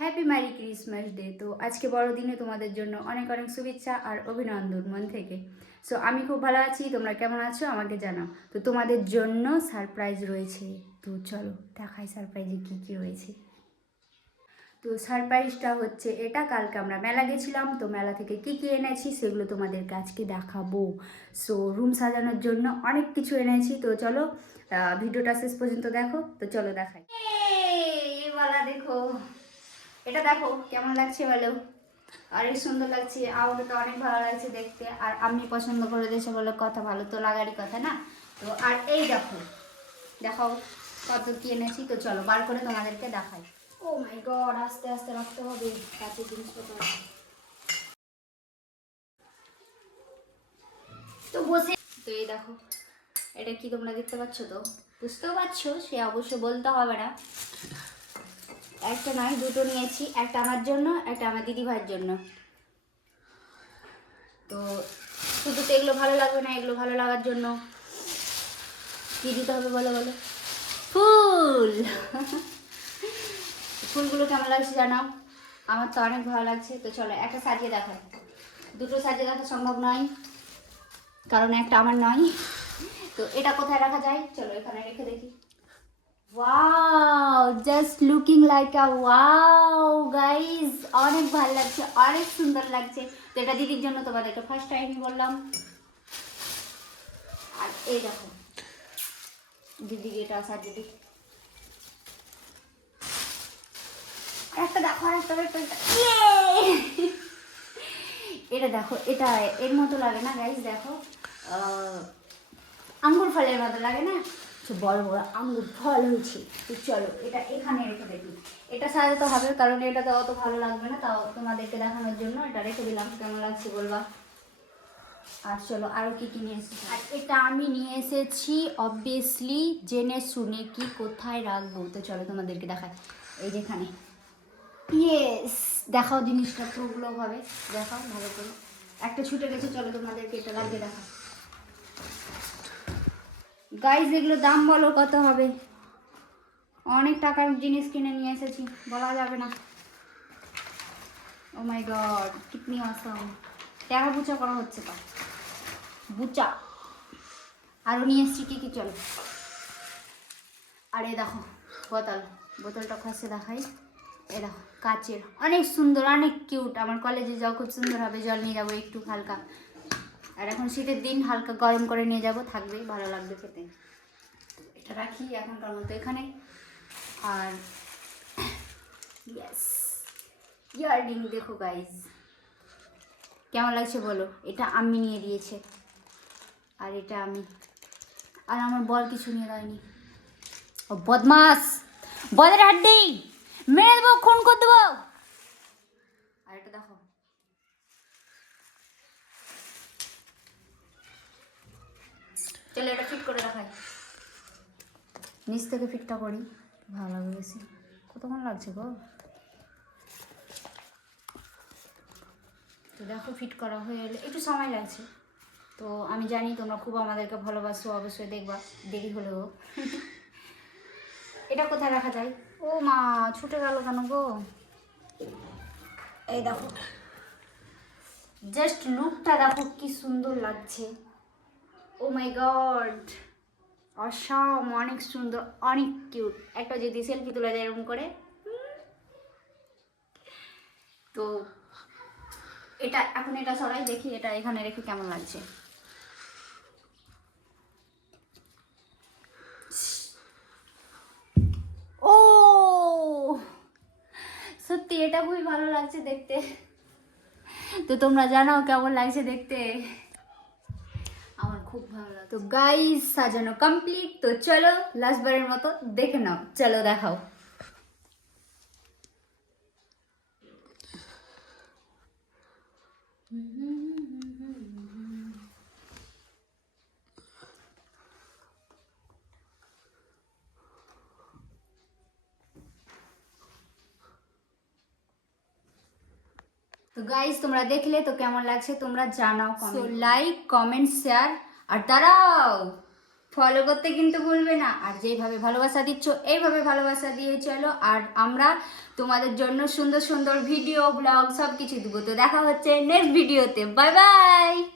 Happy merry Christmas day. তো আজকে বড়দিনে তোমাদের জন্য অনেক অনেক শুভেচ্ছা আর অভিনন্দন মন থেকে। সো আমি খুব ভালো আছি, তোমরা কেমন আছো আমাকে জানাও। তো তোমাদের জন্য সারপ্রাইজ রয়েছে, তো চলো দেখাই সারপ্রাইজে কী কী রয়েছে। তো সারপ্রাইজটা হচ্ছে এটা, কালকে আমরা মেলা গেছিলাম, তো মেলা থেকে কী কী এনেছি সেগুলো তোমাদেরকে আজকে দেখাবো। সো রুম সাজানোর জন্য অনেক কিছু এনেছি, তো চলো ভিডিওটা শেষ পর্যন্ত দেখো। তো চলো দেখাই। বালা দেখো, এটা দেখো কেমন লাগছে বলো। অনেক সুন্দর লাগছে, আমাকে তো অনেক ভালো লাগছে দেখতে, আর আমি পছন্দ করে দিয়েছে বলে কথা, ভালো তো লাগারই কথা না। তো আর এই দেখো, দেখাও কত কি এনেছি। তো চলো বার করে তোমাদেরকে দেখাই। ও মাই গড, আস্তে আস্তে রাখতে হবে কাছের জিনিসপত্র। তো বসে, তো এই দেখো এটা কি তোমরা দেখতে পাচ্ছ? তো বুঝতেও পারছো, সে অবশ্য বলতে হবে না। একটা নয়, দুটো নিয়েছি, একটা আমার জন্য, একটা আমার দিদি ভাইয়ের জন্য। তো শুধু তো এগুলো ভালো লাগবে না, এগুলো ভালো লাগার জন্য কী দিতে হবে বলো বলো? ফুল। ফুলগুলো কেমন লাগছে জানাও, আমার তো অনেক ভালো লাগছে। তো চলো একটা সাজিয়ে দেখাই। দুটো সাজিয়ে দেখা সম্ভব নয়, কারণ একটা আমার নয়। তো এটা কোথায় রাখা যায়, চলো এখানে রেখে দেখি। ওয়াও, জাস্ট লুকিং লাইক আ ওয়াও গাইজ, অনেক ভালো লাগছে, অনেক সুন্দর লাগছে। তো এটা দিদির জন্য, তোমাদেরকে ফার্স্ট টাইমই বললাম। আর এই দেখো দিদিকে এটা সাজিয়ে দিই। একটা দেখো, আরেকটা এটা দেখো, এটা এর মতো লাগে না গাইজ, দেখো আঙ্গুর ফলের মতো লাগে না, বড় বড় আঙ্গুর ফল হয়েছে। তো চলো এটা এখানে রেখে দেখি। এটা সাজাতে হবে, কারণ এটা তো অত ভালো লাগবে না, তাও তোমাদেরকে দেখানোর জন্য এটা রেখে দিলাম। কেমন লাগছে বলবা। আর চলো আরও কী কী নিয়ে এসেছি। আর এটা আমি নিয়ে এসেছি অবভিয়াসলি জেনে শুনে কি কোথায় রাখবো। তো চলো তোমাদেরকে দেখাই, এই যেখানে। ইয়েস, দেখাও জিনিসটা পুরোগুলো ভাবে দেখাও ভালো করে। একটা ছুটে গেছে, চলো তোমাদেরকে এটা লাগিয়ে দেখা। গাইজ এগুলো দাম বলো কত হবে, অনেক টাকার জিনিস কিনে নিয়ে এসেছি, বলা যাবে না। ও মাই গড, কিতনি অসম। টাকা বুচা করা হচ্ছে, তো বুচা। আরও নিয়ে এসেছি কী কী, চলো। আর এ দেখো বোতল, বোতলটা খসে দেখাই। এ দেখো কাচের, অনেক সুন্দর, অনেক কিউট। আমার কলেজে যাও খুব সুন্দর হবে, জল নিয়ে যাবো একটু হালকা। আর এখন শীতের দিন, হালকা গরম করে নিয়ে যাব, থাকবে ভালো লাগবে খেতে। এটা রাখি এখনকার মতো এখানে। আর ইয়েস, ইয়াররিং দেখো গাইজ কেমন লাগছে বলো। এটা আমি নিয়ে দিয়েছে, আর এটা আমি, আর আমার বর কিছু নিয়ে দেয়নি। ও বদমাস, বদের হাড্ডি, মেরে দেবো, খুন করে দেবো। আর এটা দেখো, চলো এটা ফিট করে রাখাই, নিচ থেকে ফিটটা করি, ভালো লাগবে বেশি। কতক্ষণ লাগছে গো। তো দেখো ফিট করা হয়ে এলে একটু সময় লাগছে। তো আমি জানি তোমরা খুব আমাদেরকে ভালোবাসো, অবশ্যই দেখবা দেরি হলেও। এটা কোথায় রাখা যায়, ও মা ছুটে গেল কেন গো। এই দেখো, জাস্ট লুকটা দেখো কি সুন্দর লাগছে। ও মাই গড, অসম, অনেক সুন্দর, অনেক কিউট। একটা যদি সেলফি তোলা যায় এরকম করে। তো এটা এখন এটা সরাই দেখি, এটা এখানে রেখে কেমন লাগছে। ও সত্যি এটা খুবই ভালো লাগছে দেখতে। তো তোমরা জানাও কেমন লাগছে দেখতে, আমার খুব ভালো লাগে। তো গাইস সাজানো কমপ্লিট, তো চলো লাস্ট বারের মতো দেখে নাও, চলো দেখাও। তো গাইস তোমরা দেখলে তো কেমন লাগছে তোমরা জানাও, সো লাইক কমেন্ট শেয়ার। আর দাঁড়াও, ফলো করতে কিন্তু ভুলবে না। আর যেইভাবে ভালোবাসা দিচ্ছ এইভাবে ভালোবাসা দিয়ে চলো। আর আমরা তোমাদের জন্য সুন্দর সুন্দর ভিডিও ব্লগ সব কিছু দেবো। তো দেখা হচ্ছে নেক্সট ভিডিওতে। Bye bye.